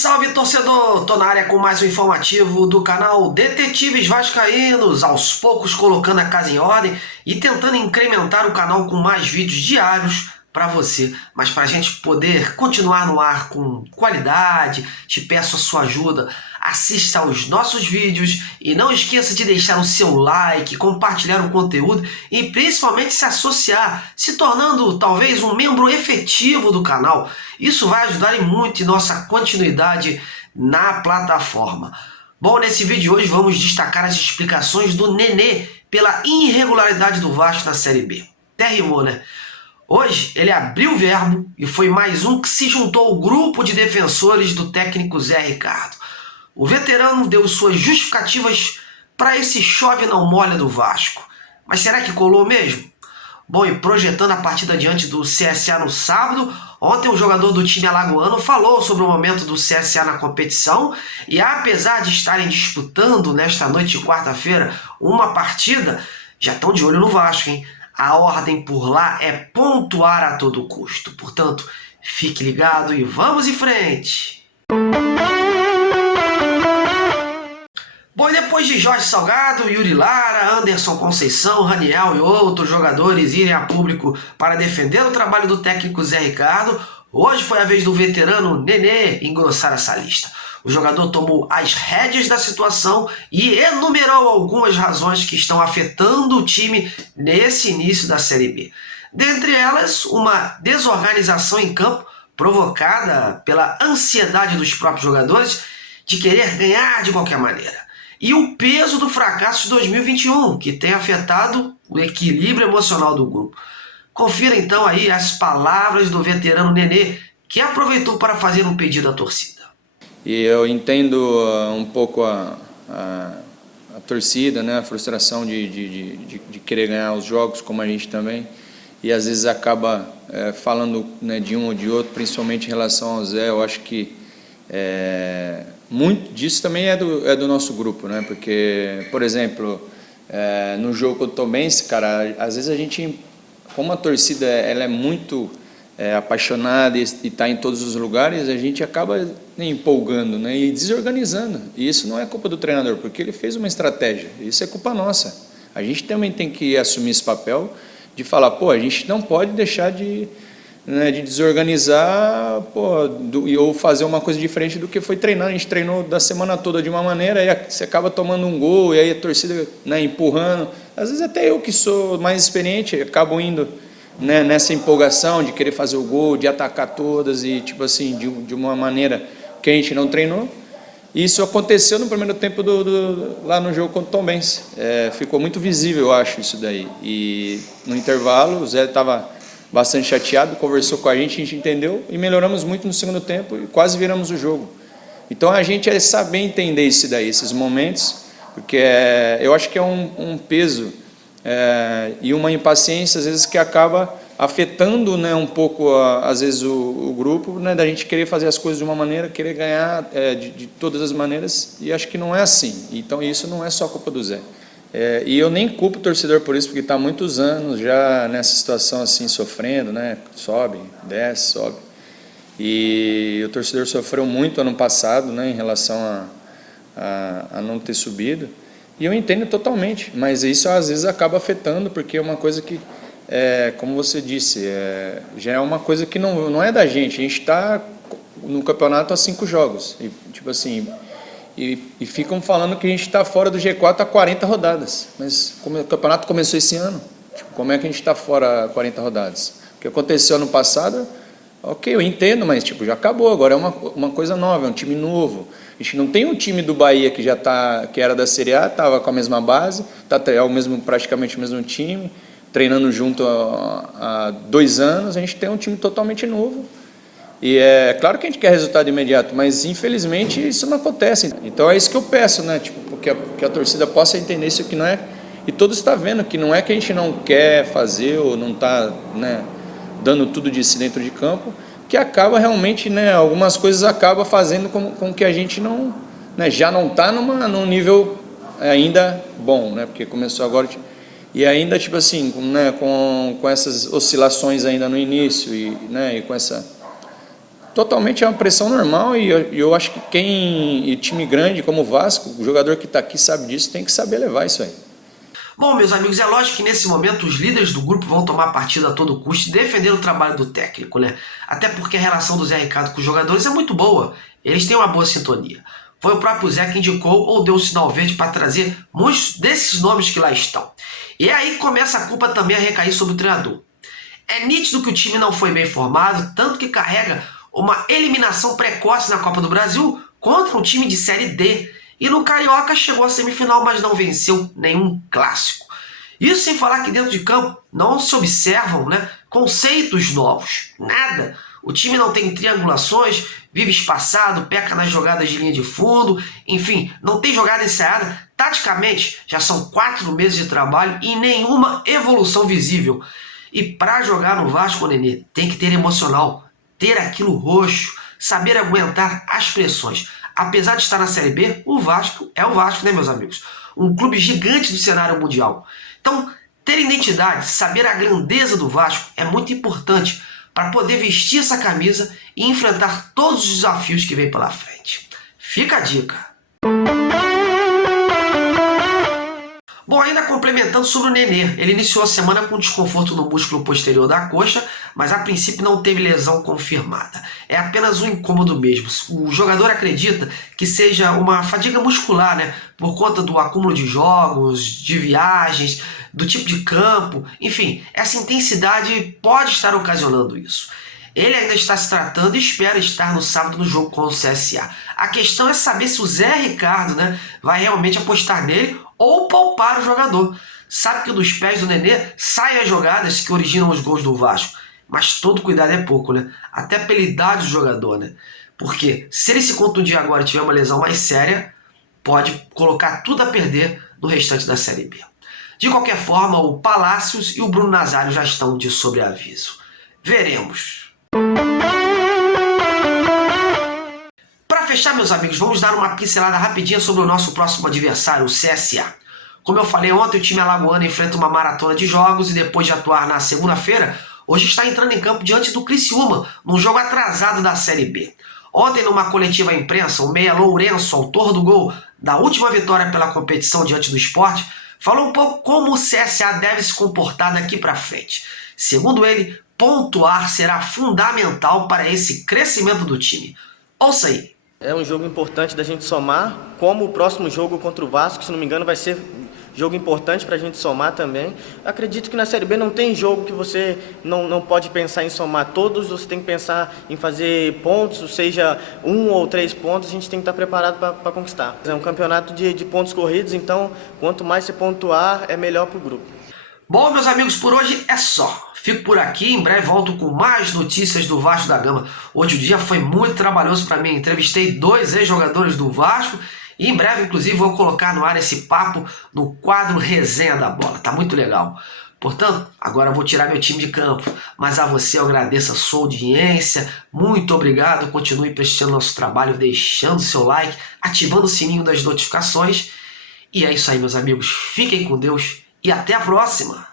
salve, torcedor! Tô na área com mais um informativo do canal Detetives Vascaínos, aos poucos colocando a casa em ordem e tentando incrementar o canal com mais vídeos diários para você. Mas para a gente poder continuar no ar com qualidade, te peço a sua ajuda. Assista aos nossos vídeos e não esqueça de deixar o seu like, compartilhar o conteúdo e principalmente se associar, se tornando talvez um membro efetivo do canal. Isso vai ajudar muito em nossa continuidade na plataforma. Bom, nesse vídeo de hoje vamos destacar as explicações do Nenê pela irregularidade do Vasco na Série B. Até rimou, né? Hoje ele abriu o verbo e foi mais um que se juntou ao grupo de defensores do técnico Zé Ricardo. O veterano deu suas justificativas para esse chove não molha do Vasco. Mas será que colou mesmo? Bom, e projetando a partida diante do CSA no sábado, ontem o jogador do time alagoano falou sobre o momento do CSA na competição e apesar de estarem disputando nesta noite de quarta-feira uma partida, já estão de olho no Vasco, hein? A ordem por lá é pontuar a todo custo. Portanto, fique ligado e vamos em frente! Bom, e depois de Jorge Salgado, Yuri Lara, Anderson Conceição, Raniel e outros jogadores irem a público para defender o trabalho do técnico Zé Ricardo, hoje foi a vez do veterano Nenê engrossar essa lista. O jogador tomou as rédeas da situação e enumerou algumas razões que estão afetando o time nesse início da Série B. Dentre elas, uma desorganização em campo provocada pela ansiedade dos próprios jogadores de querer ganhar de qualquer maneira. E o peso do fracasso de 2021, que tem afetado o equilíbrio emocional do grupo. Confira então aí as palavras do veterano Nenê, que aproveitou para fazer um pedido à torcida. E eu entendo um pouco a torcida, né, a frustração de querer ganhar os jogos, como a gente também, e às vezes acaba falando, né, de um ou de outro, principalmente em relação ao Zé. Eu acho que muito disso também é do nosso grupo, né? Porque, por exemplo, no jogo contra o Tombense, cara, às vezes a gente, como a torcida ela é muito apaixonada e está em todos os lugares, a gente acaba empolgando, né, e desorganizando. E isso não é culpa do treinador, porque ele fez uma estratégia. Isso é culpa nossa. A gente também tem que assumir esse papel de falar, pô, a gente não pode deixar de desorganizar, ou fazer uma coisa diferente do que foi treinando. A gente treinou da semana toda de uma maneira, aí você acaba tomando um gol, e aí a torcida, né, empurrando. Às vezes até eu que sou mais experiente, acabo indo, né, nessa empolgação de querer fazer o gol, de atacar todas, e tipo assim, de uma maneira que a gente não treinou. Isso aconteceu no primeiro tempo lá no jogo contra o Tombense. Ficou muito visível, eu acho, isso daí. E no intervalo, o Zé estava bastante chateado, conversou com a gente entendeu e melhoramos muito no segundo tempo e quase viramos o jogo. Então a gente saber entender isso daí, esses momentos, porque eu acho que é um peso e uma impaciência às vezes que acaba afetando, né, um pouco às vezes o grupo, né, da gente querer fazer as coisas de uma maneira, querer ganhar de todas as maneiras, e acho que não é assim. Então isso não é só culpa do Zé. E eu nem culpo o torcedor por isso, porque está há muitos anos já nessa situação assim, sofrendo, né? Sobe, desce, sobe. E o torcedor sofreu muito ano passado, né, em relação a não ter subido. E eu entendo totalmente, mas isso às vezes acaba afetando, porque é uma coisa que, como você disse, já é uma coisa que não é da gente. A gente está no campeonato há 5 jogos. E, tipo assim, e ficam falando que a gente está fora do G4 há 40 rodadas. Mas como o campeonato começou esse ano, tipo, como é que a gente está fora há 40 rodadas? O que aconteceu ano passado, ok, eu entendo, mas tipo, já acabou, agora é uma coisa nova, é um time novo. A gente não tem um time do Bahia que era da Série A, estava com a mesma base, praticamente o mesmo time, treinando junto há 2 anos. A gente tem um time totalmente novo. E é claro que a gente quer resultado imediato, mas infelizmente isso não acontece. Então é isso que eu peço, né? Tipo, que a torcida possa entender isso, que não é. E todos estão vendo que não é que a gente não quer fazer ou não está, né, dando tudo de si dentro de campo, que acaba realmente, né, algumas coisas acabam fazendo com que a gente não, né, já não está num nível ainda bom, né? Porque começou agora. E ainda, tipo assim, né, com essas oscilações ainda no início, e, né, e com Totalmente é uma pressão normal e eu acho que e time grande como o Vasco, o jogador que está aqui sabe disso, tem que saber levar isso aí. Bom, meus amigos, é lógico que nesse momento os líderes do grupo vão tomar partido a todo custo e defender o trabalho do técnico, né? Até porque a relação do Zé Ricardo com os jogadores é muito boa, eles têm uma boa sintonia. Foi o próprio Zé que indicou ou deu o sinal verde para trazer muitos desses nomes que lá estão. E é aí que começa a culpa também a recair sobre o treinador. É nítido que o time não foi bem formado, tanto que carrega uma eliminação precoce na Copa do Brasil contra um time de Série D. E no Carioca chegou à semifinal, mas não venceu nenhum clássico. Isso sem falar que dentro de campo não se observam, conceitos novos. Nada. O time não tem triangulações, vive espaçado, peca nas jogadas de linha de fundo, enfim, não tem jogada ensaiada. Taticamente, já são 4 meses de trabalho e nenhuma evolução visível. E para jogar no Vasco, Nenê, tem que ter emocional, ter aquilo roxo, saber aguentar as pressões. Apesar de estar na Série B, o Vasco é o Vasco, né, meus amigos? Um clube gigante do cenário mundial. Então, ter identidade, saber a grandeza do Vasco é muito importante para poder vestir essa camisa e enfrentar todos os desafios que vem pela frente. Fica a dica. Bom, ainda complementando sobre o Nenê, ele iniciou a semana com desconforto no músculo posterior da coxa, mas a princípio não teve lesão confirmada. É apenas um incômodo mesmo. O jogador acredita que seja uma fadiga muscular, por conta do acúmulo de jogos, de viagens, do tipo de campo, enfim, essa intensidade pode estar ocasionando isso. Ele ainda está se tratando e espera estar no sábado no jogo com o CSA. A questão é saber se o Zé Ricardo vai realmente apostar nele ou poupar o jogador. Sabe que dos pés do Nenê saem as jogadas que originam os gols do Vasco. Mas todo cuidado é pouco, até pela idade do jogador, Porque se ele se contundir agora e tiver uma lesão mais séria, pode colocar tudo a perder no restante da Série B. De qualquer forma, o Palácios e o Bruno Nazário já estão de sobreaviso. Veremos. Para fechar, meus amigos, vamos dar uma pincelada rapidinha sobre o nosso próximo adversário, o CSA. Como eu falei ontem, o time alagoano enfrenta uma maratona de jogos e depois de atuar na segunda-feira, hoje está entrando em campo diante do Criciúma, num jogo atrasado da Série B. Ontem, numa coletiva à imprensa, o meia Lourenço, autor do gol da última vitória pela competição diante do Sport, falou um pouco como o CSA deve se comportar daqui para frente. Segundo ele, pontuar será fundamental para esse crescimento do time. Ouça aí. É um jogo importante da gente somar, como o próximo jogo contra o Vasco, se não me engano, vai ser jogo importante para a gente somar também. Acredito que na Série B não tem jogo que você não pode pensar em somar todos, você tem que pensar em fazer pontos, seja 1 ou 3 pontos, a gente tem que estar preparado para conquistar. É um campeonato de pontos corridos, então quanto mais você pontuar, é melhor para o grupo. Bom, meus amigos, por hoje é só. Fico por aqui, em breve volto com mais notícias do Vasco da Gama. Hoje o dia foi muito trabalhoso para mim, entrevistei 2 ex-jogadores do Vasco e em breve, inclusive, vou colocar no ar esse papo no quadro Resenha da Bola. Tá muito legal. Portanto, agora eu vou tirar meu time de campo, mas a você eu agradeço a sua audiência, muito obrigado, continue prestigiando nosso trabalho, deixando seu like, ativando o sininho das notificações. E é isso aí, meus amigos, fiquem com Deus e até a próxima!